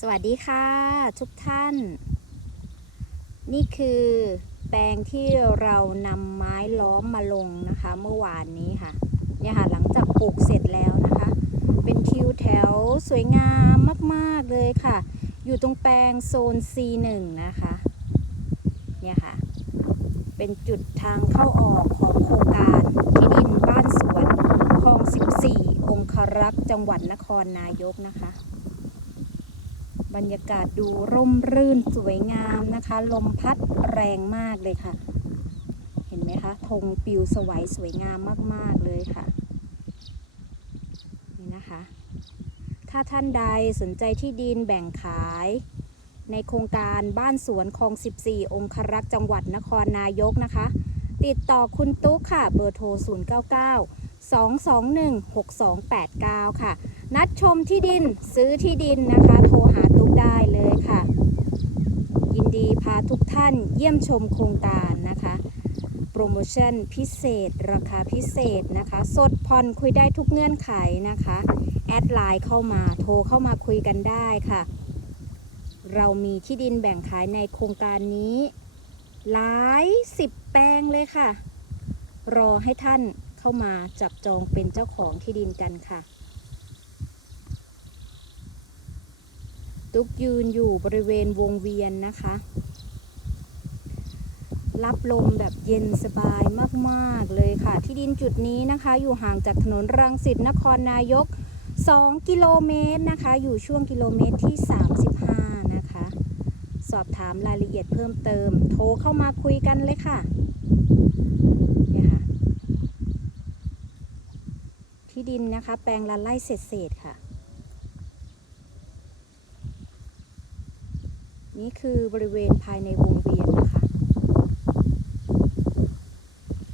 สวัสดีค่ะทุกท่าน นี่คือแปลงที่เรานำไม้ล้อมมาลงนะคะ เมื่อวานนี้ค่ะเนี่ยค่ะหลังจากปลูกเสร็จแล้วนะคะ เป็นทิวแถวสวยงามมาก ๆ เลยค่ะ อยู่ตรงแปลงโซน C1 นะคะเนี่ยค่ะ เป็นจุดทางเข้าออกของโครงการที่ดินบ้านสวนคลอง 14 องครักษ์จังหวัดนครนายกนะคะ บรรยากาศดูร่มรื่นสวยงามนะคะ ลมพัดแรงมากเลยค่ะ เห็นไหมคะธงปิวสวยสวยงามมาก ๆ เลยค่ะนี่นะคะ ถ้าท่านใดสนใจที่ดินแบ่งขาย ในโครงการบ้านสวนคลอง 14 องครักษ์จังหวัดนครนายกนะคะ ติดต่อคุณตุ๊กค่ะ เบอร์โทร 099 221 6289 ค่ะ นัดชมที่ดินซื้อที่ดินนะคะ โทรหาตุ๊กได้เลยค่ะ ยินดีพาทุกท่านเยี่ยมชมโครงการนะคะ โปรโมชั่นพิเศษ ราคาพิเศษนะคะ สดผ่อนคุยได้ทุกเงื่อนไขนะคะ แอดไลน์เข้ามาโทรเข้ามาคุยกันได้ค่ะ เรามีที่ดินแบ่งขายในโครงการนี้ หลายสิบแปลงเลยค่ะ รอให้ท่าน เข้ามาจับจองเป็นเจ้าของที่ดินกันค่ะ ตุกยืนอยู่บริเวณวงเวียนนะคะ รับลมแบบเย็นสบายมากๆเลยค่ะ ที่ดินจุดนี้นะคะ อยู่ห่างจากถนนรังสิตนครนายก 2 กิโลเมตรนะคะ อยู่ช่วงกิโลเมตรที่ 35 นะคะ สอบถามรายละเอียดเพิ่มเติม โทรเข้ามาคุยกันเลยค่ะ ที่ ดินนะคะ แปลงละไร่เศษๆค่ะ นี่คือบริเวณภายในวงเวียนนะคะ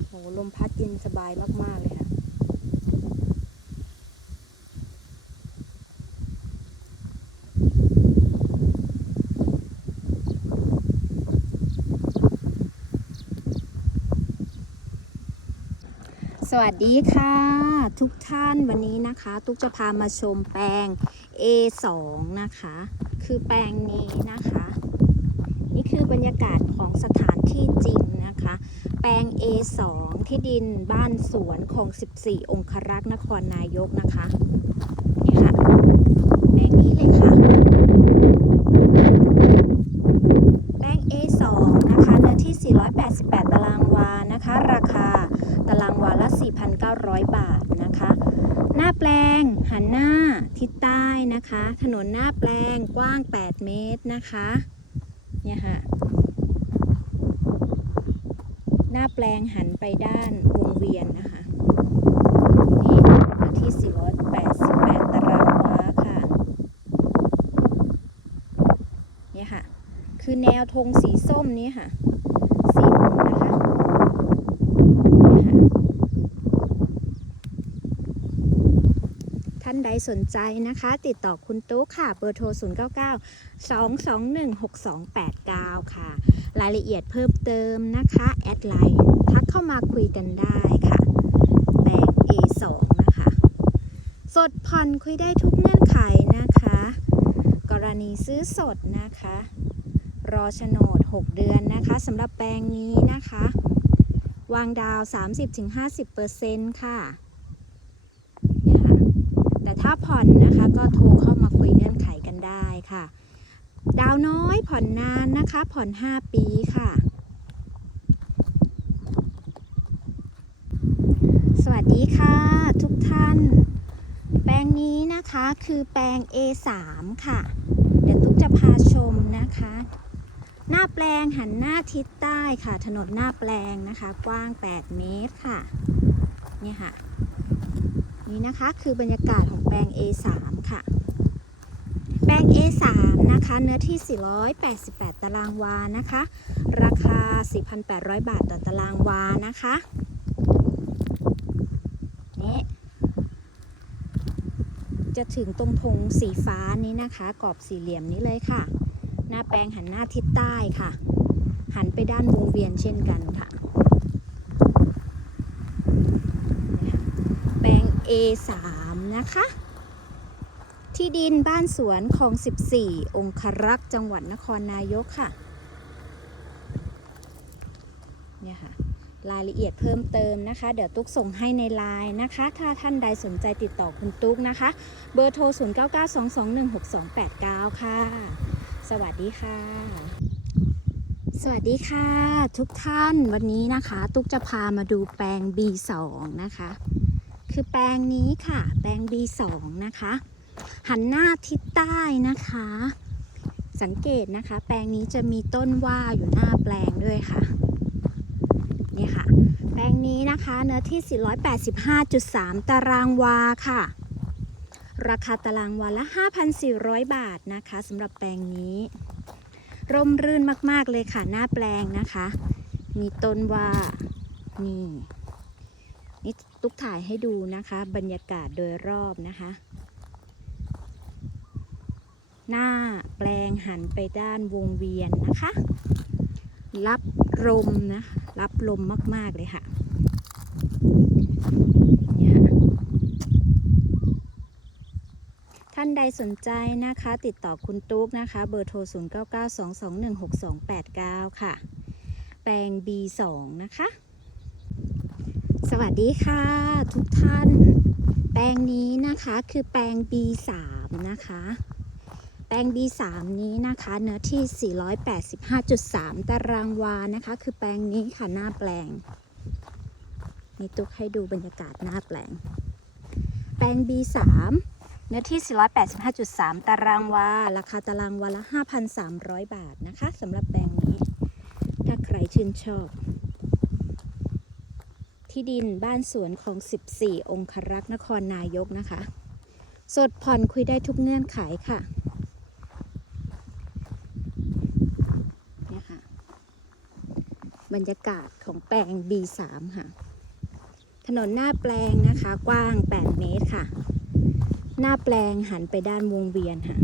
โหลมพัดเย็นสบายมาก ๆ เลยค่ะสวัสดีค่ะ ทุกท่านวันนี้นะคะ ตุ๊กจะพามาชมแปลง A2 นะคะ คือแปลงนี้นะคะ นี่คือบรรยากาศของสถานที่จริงนะคะ แปลง A2 ที่ดินบ้านสวนของ 14 องครักษ์นครนายกนะคะนี่ค่ะแปลงนี้เลยค่ะ แปลง A2 นะคะเนื้อที่ 488 ตารางวานะคะ ราคาตารางวาละ 4,900 บาทนะคะ หน้าแปลงหันหน้าทิศใต้นะคะ ถนนหน้าแปลงกว้าง 8 เมตร นะคะ เนี่ยค่ะ หน้าแปลงหันไปด้านวงเวียนนะคะ นี่เนื้อที่ 488 ตารางวาค่ะ เนี่ยค่ะ คือแนวธงสีส้มนี้ค่ะ สีมุมนะคะเนี่ยค่ะ ท่าน ใดสนใจนะคะ ติดต่อคุณตุ๊กค่ะ เบอร์โทร 0 9 9 2 2 1 6 2 8 9 ค่ะ รายละเอียดเพิ่มเติมนะคะ แอดไลน์ทักเข้ามาคุยกันได้ค่ะแปลง A2 นะคะ สดผ่อนคุยได้ทุกเงื่อนไขนะคะ กรณีซื้อสดนะคะ รอโฉนด 6 เดือนนะคะสำหรับแปลงนี้นะคะ วางดาว 30-50%ค่ะ ถ้าผ่อนนะคะก็โทรเข้ามาคุยเงื่อนไขกันได้ค่ะ ดาวน้อยผ่อนนานนะคะ ผ่อน 5 ปีค่ะ สวัสดีค่ะทุกท่าน แปลงนี้นะคะคือแปลง A3 ค่ะ เดี๋ยวตุ๊กจะพาชมนะคะ หน้าแปลงหันหน้าทิศใต้ค่ะ ถนนหน้าแปลงนะคะ กว้าง 8 เมตรค่ะ เนี่ยค่ะ นี่นะคะคือบรรยากาศของแปลง A3 ค่ะ แปลง A3 นะคะ เนื้อที่ 488 ตารางวานะคะ ราคา 4,800 บาทต่อตารางวานะคะนี่จะถึงตรงธงสีฟ้านี้นะคะ กรอบสี่เหลี่ยมนี้เลยค่ะ หน้าแปลงหันหน้าทิศใต้ค่ะ หันไปด้านวงเวียนเช่นกันค่ะ แปลง A3 นะคะ ที่ดินบ้านสวนคลอง 14 องครักษ์จังหวัดนครนายกค่ะ เนี่ยค่ะ รายละเอียดเพิ่มเติมนะคะ เดี๋ยวตุ๊กส่งให้ในไลน์นะคะ ถ้าท่านใดสนใจติดต่อคุณตุ๊กนะคะ เบอร์โทร 0992216289 ค่ะ สวัสดีค่ะสวัสดีค่ะ ทุกท่านวันนี้นะคะ ตุ๊กจะพามาดูแปลง B2 นะคะ คือแปลงนี้ค่ะ แปลง B2 นะคะ หันหน้าทิศใต้นะคะ สังเกตนะคะ แปลงนี้จะมีต้นว่าอยู่หน้าแปลงด้วยค่ะนี่ค่ะ แปลงนี้นะคะเนื้อที่ 485.3 ตารางวาค่ะ ราคาตารางวาละ 5,400 บาทนะคะสำหรับแปลงนี้ ร่มรื่นมากๆเลยค่ะหน้าแปลงนะคะ มีต้นว่านี่ ตุ๊กถ่ายให้ดูนะคะ บรรยากาศโดยรอบนะคะ หน้าแปลงหันไปด้านวงเวียนนะคะ รับลมนะรับลมมาก ๆ เลยค่ะเนี่ยค่ะท่านใดสนใจนะคะ ติดต่อคุณตุ๊กนะคะ เบอร์โทร 0992216289 ค่ะ แปลง B2 นะคะ สวัสดีค่ะทุกท่าน แปลงนี้นะคะคือแปลง B3 นะคะ แปลง B3 นี้นะคะเนื้อที่ 485.3 ตารางวานะคะ คือแปลงนี้ค่ะหน้าแปลงนี่ตุ๊กให้ดูบรรยากาศหน้าแปลง แปลง B3 เนื้อที่ 485.3 ตารางวา ราคาตารางวาละ 5,300 บาทนะคะสำหรับแปลงนี้ ถ้าใครชื่นชอบ ที่ดินบ้านสวนของ 14 องครักษ์นครนายกนะคะ สดผ่อนคุยได้ทุกเงื่อนไขค่ะเนี่ยค่ะ บรรยากาศของแปลง B3 ค่ะ ถนนหน้าแปลงนะคะ กว้าง 8 เมตรค่ะ หน้าแปลงหันไปด้านวงเวียนค่ะ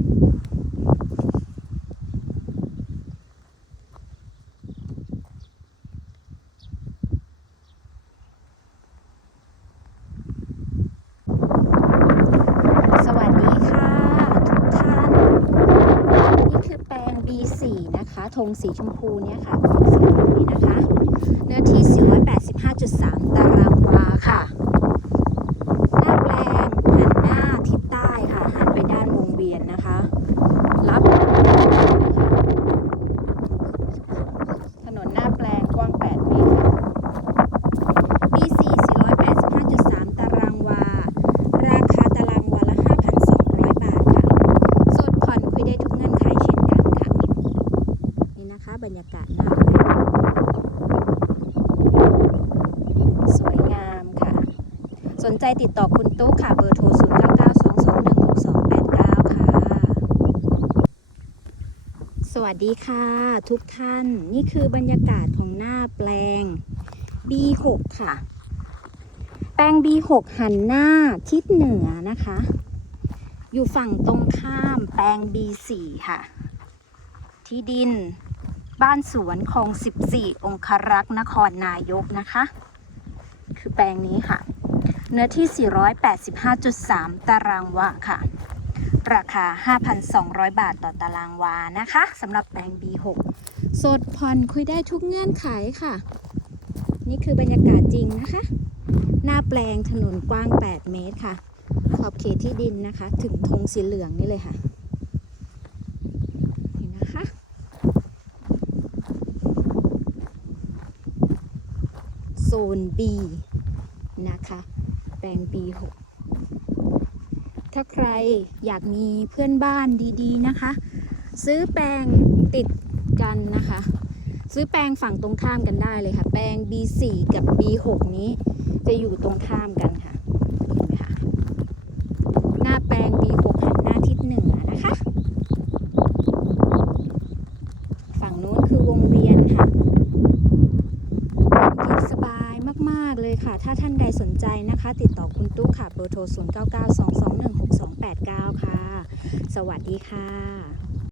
สวัสดีค่ะ ทุกท่าน นี่คือแปลง B4 นะคะ ธงสีชมพูเนี่ยค่ะธงสีนี้นะคะ เนื้อที่ 485.3ตารางวาค่ะ หน้าแปลงหันหน้าทิศใต้ค่ะ หันไปด้านวงเวียนนะคะ รับ ถนนหน้าแปลงกว้าง 8 เมตรค่ะ B4 485.3 ตารางวา ราคาตารางวาละ 5,200 บาทค่ะ สดผ่อนคุยได้ทุกเงื่อนไขเช่นกันค่ะ นี่นะคะ บรรยากาศหน้าแปลงสวยงามค่ะ สน ใจติดต่อคุณตุ๊กค่ะ เบอร์โทร 0 9 9 2 2 1 6 2 8 9 ค่ะ สวัสดีค่ะ ทุกท่าน นี่คือบรรยากาศของหน้าแปลง B6 ค่ะ แปลง B6 หันหน้าทิศเหนือนะคะ อยู่ฝั่งตรงข้ามแปลง B4 ค่ะ ที่ดินบ้านสวนคลอง 14 องครักษ์นครนายกนะคะ คือแปลงนี้ค่ะ เนื้อที่ 485.3 ตารางวาค่ะ ราคา 5,200 บาทต่อตารางวานะคะสำหรับแปลง B6 สดผ่อนคุยได้ทุกเงื่อนไขค่ะ นี่คือบรรยากาศจริงนะคะ หน้าแปลงถนนกว้าง 8 เมตรค่ะ ขอบเขตที่ดินนะคะ ถึงธงสีเหลืองนี่เลยค่ะนี่นะคะโซน B นะคะ แปลง B6 ถ้าใครอยากมีเพื่อนบ้านดีๆนะคะ ซื้อแปลงติดกันนะคะ ซื้อแปลงฝั่งตรงข้ามกันได้เลยค่ะ แปลง B4 กับ B6 นี้จะอยู่ตรงข้ามกันค่ะ เห็นไหมคะ หน้าแปลง B6 หันหน้าทิศเหนือนะคะ ฝั่งนู้นคือวงเวียนค่ะเย็นสบายมาก ๆ เลยค่ะ ถ้าท่านใดสนใจนะคะ ติดต่อคุณตุ๊กค่ะ เบอร์ โทร 0992216289 ค่ะ สวัสดีค่ะ